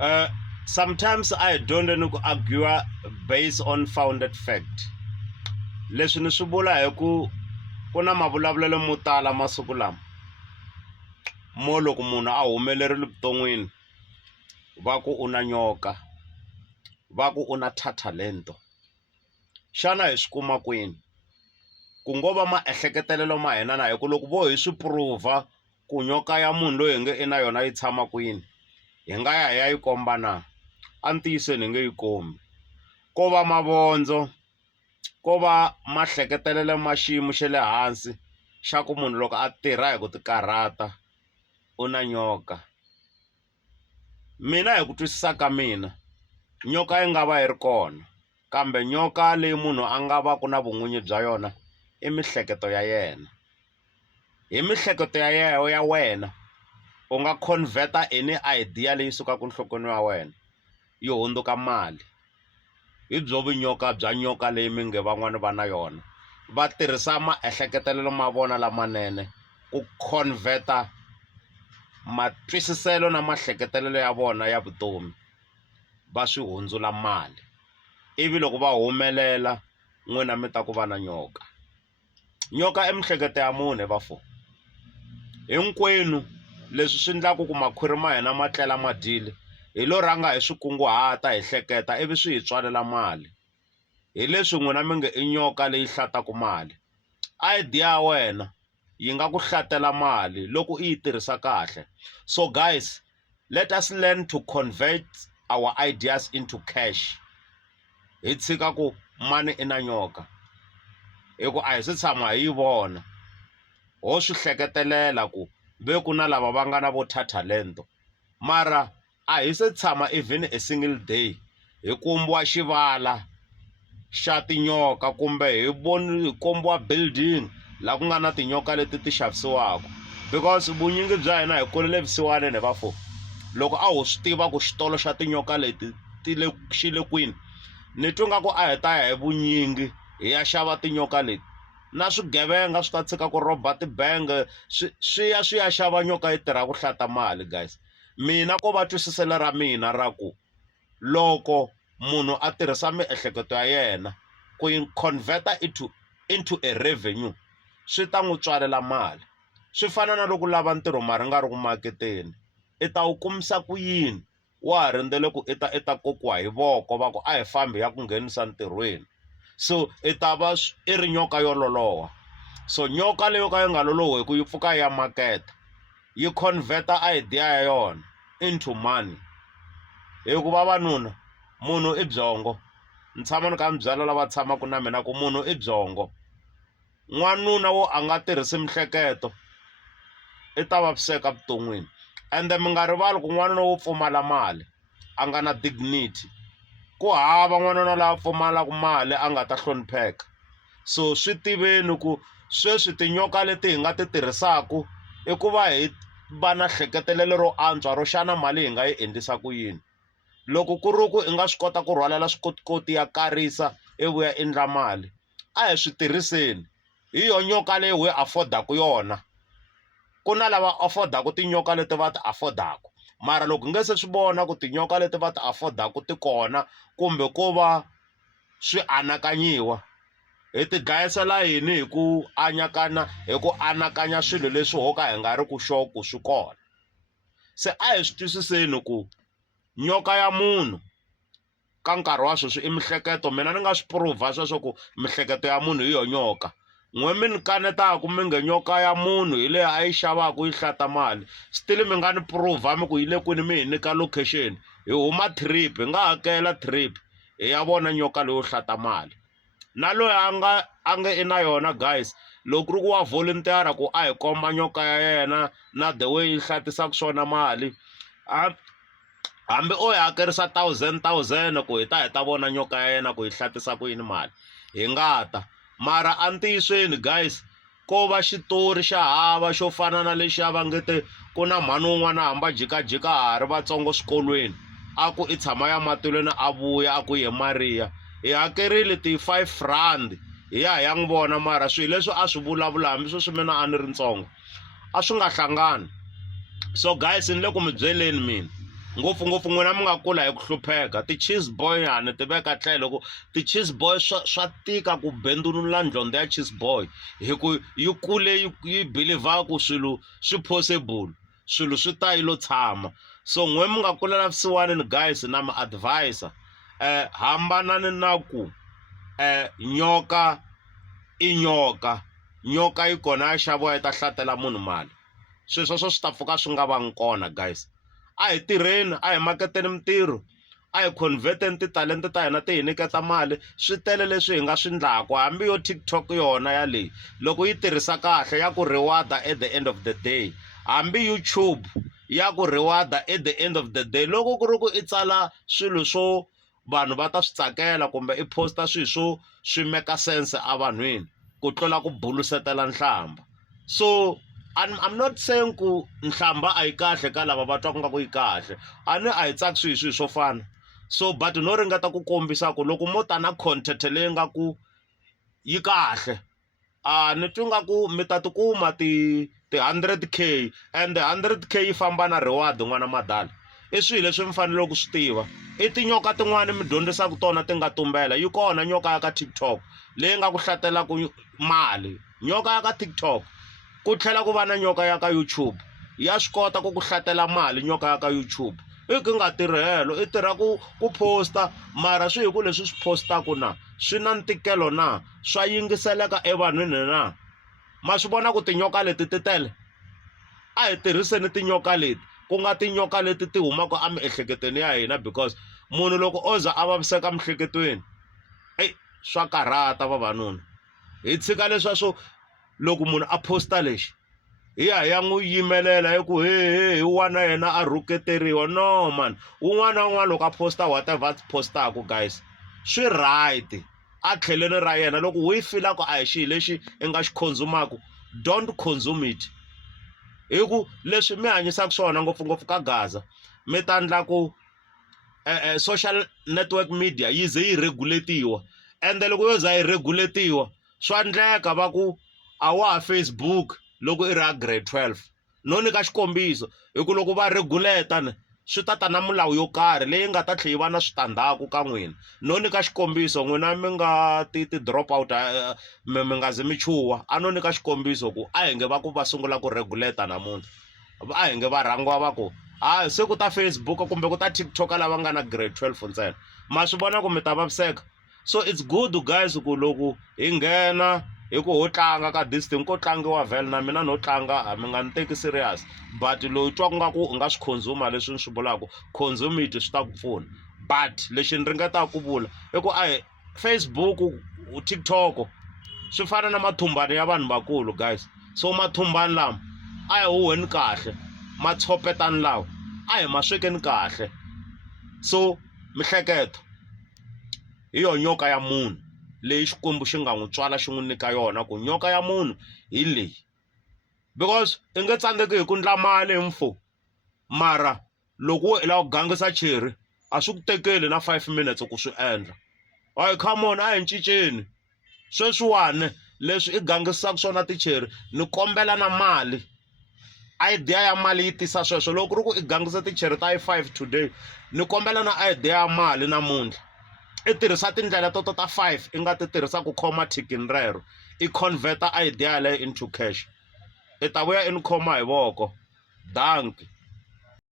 Uh, Sometimes I don't argue based on founded fact. Leswi ni swi vula hi ku na mavulavulelo mo tala masiku lama mo loko munhu a humelerile vuton'wini va ku u na nyoka, va ku u na talento. Xana hi swi kuma kwini? Ku ngo va maehleketelelo ma hina na hi ku loko vo hi swi prove ku nyoka ya munhu loyi hi nge i na yona yi tshama kwini, hi nga ya yi komba na? A ntiyisweni hi nge yi kombi. Ko va mavondzo, ko va mahleketelelo ma xiyimo xa le hansi xa ku munhu loko a tirha hi ku tikarhata u na nyoka. Mina hi ku twisisa ka mina, nyoka yi nga va yi ri kona, kambe nyoka leyi munhu a nga va ku na vun'winyi bya yona i mihleketo ya yena. Hi mihleketo ya wena u nga convert-a any idea leyi sukaka enhlokweni ya wena yi hundzuka mali. Hi byo vunyoka bya nyoka leyi mi nge van'wani va na yona, va tirhisa maehleketelelo ma vona lamanene ku convert-a matwisiselo na mahleketelelo ya vona ya vutomi va swi hundzula mali, ivi loko va humelela n'wina mi ta ku va na nyoka. Nyoka i mihleketo ya munhu vafo. Hinkwenu leswi swi endlaku ku makhwiri ma hina ma tlela ma dyile hi lo rhanga hi swi kunguhata hi hleketa ivi swi hi tswalela mali. Hi leswi n'wina mi nge i nyoka leyi hlataka mali. Idea ya wena yi nga ku hlatela mali loko u yi tirhisa kahle. So guys, let us learn to convert our ideas into cash. Hi tshika ku mani i na nyoka, hi ku a hi se tshama hi yi vona. Ho swi hleketelela ku ve ku na lava va nga na vo talento, mara a hi se tshama even a single day hi kombiwa xivala xa tinyoka kumbe hi kombiwa building laha ku nga na tinyoka leti ti xavisiwaka. Because vunyingi bya hina hi kulele vusiwaneni vafo. Loko a ho swi tiva ku xitolo xa tinyoka leti xi le kwini, ni twa nga ku a hi ta ya hi vunyingi hi ya xava tinyoka leti, na swigevenga swi ta tshika ku rhoba tibangi swi ya xava nyoka yi tirha ku hlata mali. Guys, mina ko va twisiselo ra mina ra ku loko munhu a tirhisa miehleketo ya yena ku yi convert-a into a revenue, swi ta n'wi tswalela mali. Swi fana na loko lava ntirho mara nga ri ku maketeni, i ta wu kumisa ku yini wa ha rindzele ku i ta kokiwa hi voko va ku a hi fambi ya ku nghenisa ntirhweni. So i ta va i ri nyoka yo lolowa. So nyoka leyo ka yi nga lolohi ku yi pfuka ya maketa, yi convert-a idea ya yona into money. Hi ku vavanuna, munhu i byongo. Ni tshama ni ka mi byela lava tshamaka na mina ku munhu i byongo. N'wanuna wo a nga tirhisi mihleketo i ta vaviseka vuton'wini. Ende mi nga rivali ku n'wanuna wo pfumala mali a nga na dignity, ku hava n'wanuna lava pfumalaka mali a nga ta hlonipheka. So swi tiveni ku sweswi tinyoka leti hi nga ti tirhisaku i ku va hi va na hleketelelo ro antswa ro xana mali hi nga yi endlisa ku yini. Loko ku ri ku i nga swi kota ku rhwalela swikotikoti ya karisa ivi ya endla mali, a hi swi tirhiseni. Hi yo nyoka leyi hi afford-aku yona. Ku na lava afford-aku tinyoka leti va ti afford-aku, mara loko hi nge se swi vona ku tinyoka leti va ti afford-aku ti kona kumbe ko va swi anakanyiwa, hi ti dlayisela yini hi ku anakanya swilo leswi ho ka hi nga ri ku sure ku swi kona. Se a hi swi twisiseni ku nyoka ya munhu ka nkarhi wa sweswi i mihleketo. Mina ni nga swi prove sweswo ku mihleketo ya munhu hi yo nyoka. N'we mi ni kanetaku mi nge nyoka ya munhu hi leyi a yi xavaku yi hlata mali, still mi nga ni prove mi ku yi le kwini, mi hi nyika location, hi huma trip, hi nga hakela trip hi ya vona nyoka leyo hlata mali. Na loyi a nge i na yona guys, loko ku ri ku wa volunteer ku a hi komba nyoka ya yena na the way yi hlatisaka swona mali, hambi o hi hakerisa 1,000 ku hi ta vona nyoka ya yena ku yi hlatisa ku yini mali, hi nga ta. Mara a ntiyisweni guys, ko va xitori xa hava xo fana na lexi va ngete ku na mhani wun'wana hamba jikajika ha ri vatsongo swikolweni, a ku i tshama ya matilweni a vuya a ku ye Mariya. Hi hakerile ti-R5 hi ya n'wi vona, mara swilo leswi a swi vulavula hambi sweswi mina a ni ri ntsongo a swi nga hlangani. So guys, ni le ku mi byeleni mina ngopfungopfu n'wina mi nga kula hi ku hlupheka ti-cheese boy yani ti veka tlhelo loko ti-cheese boy swa tika ku bendulula ndlondlo ya cheese boy hi ku yi kule yi believer ku swilo swi possible swilo swi ta yi lo tshama so n'we mi nga kula na vusiwanini guys na mi advisor hambanani na ku nyoka i nyoka nyoka yi kona ya xaviwa yi ta hlatela munhu mali sweswo swi ta pfuka swi nga vangi kona guys a hi tirheni a hi maketeni mintirho a hi converteni titalenta ta hina ti hi nyiketa mali swi tele leswi hi nga swi ndlaku hambi yo TikTok yona yaleyi loko yi tirhisa kahle ya ku reward at the end of the day hambi YouTube ya ku reward at the end of the day loko ku ri ku i tsala swilo swo vanhu va ta swi tsakela kumbe i posta swilo swo swi make sense a vanhwini ku tlula ku bulusetela nhlamba so I'm not saying ku nhlamba a yi kahle ka lava va twa ku nga ku yi kahle a hi tsaki swilo swo fana so but no ringeta ku kombisa ku loko mo ta na content leyi nga ku yi kahle ni twi nga ku mi ta tikuma ti 100k and the 100k yi famba na reward n'wana madala i swilo leswi mi fanele ku swi tiva i tinyoka tin'wani mi dyondzisaka tona ti nga tumbela yi kona nyoka ya ka TikTok leyi nga ku hlatelaku mali nyoka ya ka TikTok ku tlhela ku va na nyoka ya ka YouTube ya swi kota ku ku hlatela mali nyoka ya ka YouTube i ku nga tirhi helo i tirha ku posta mara swi hi ku leswi swi postaku na swi na ntikelo na swa yingiseleka evanhwini na ma swi vona ku tinyoka leti ti tele a hi tirhiseni tinyoka leti ku nga tinyoka leti ti humaka emiehleketweni ya hina because munhu loko o za a vaviseka miehleketweni swa karhata vavanuna hi tshika leswa swo loko munhu a posta lexi hi ya n'wi yimelela hi ku he wana yena a rhuketeriwa no man un'wana na un'wana loko a posta whatever a postaku guys swi right a tlhelweni ra yena loko wi fila ku a hi xi lexi i nga xi consumaku don't consume it hi ku leswi mi hanyisaka swona ngopfungopfu ka Gaza mi ta ndla ku social network media yi ze yi regulatiwa ende loko yo za yi regulatiwa swa ndleka va ku a wa Facebook loko i ra grade 12 no nyika xikombiso hi ku loko va regulate swi ta na milawu yo karhi leyi nga ta tlhe yi va na switandzhaku ka n'wina no nyika xikombiso n'wina mi nga ti drop out mi nga zi mi chuwa a no nyika xikombiso ku a hi nge va ku va sungula ku regulate namuntlha a hi nge va rhangiwa va ku se ku ta Facebook kumbe ku ta TikTok lava nga na grade 12 ntsena ma swi vona ku mi ta vaviseka so it's good guys ku loko hi nghena hi ku ho tlanga ka this thing ko tlangiwa vhele na mina no tlanga mi nga ni teki serious but loyi twa ku nga ku u nga swi consumer leswi ni swi vulaku consume it swi ta ku pfuna but lexi ni ringetaka ku vula i ku Facebook TikTok swi fana na mathumbani ya vanhu vakulu guys so mathumbani lama a hi huweni kahle matshopetani lawa a hi ma swekeni kahle so mihleketo hi yo nyoka ya munhu leyi xikwembu xi nga n'wi tswala xi n'wi nyika yona ku nyoka ya munhu hi leyi because i nge tsandzeki hi ku ndla mali hi mfo mara loko i lava ku gangisa cherry a swi ku tekeli na 5 minutes ku swi endla come on a hi cinceni sweswiwani leswi i gangisaka swona ticherry ni kombela na mali idea ya mali yi tisa sweswo loko ri ku i gangisa ticherry ta 5 today ni kombela na idea ya mali namuntlha i tirhisa tindlela ta 5 i nga ti tirhisa ku khoma tikin rero i converta idea leyo into cash i ta vuya i ni khoma hi voko danki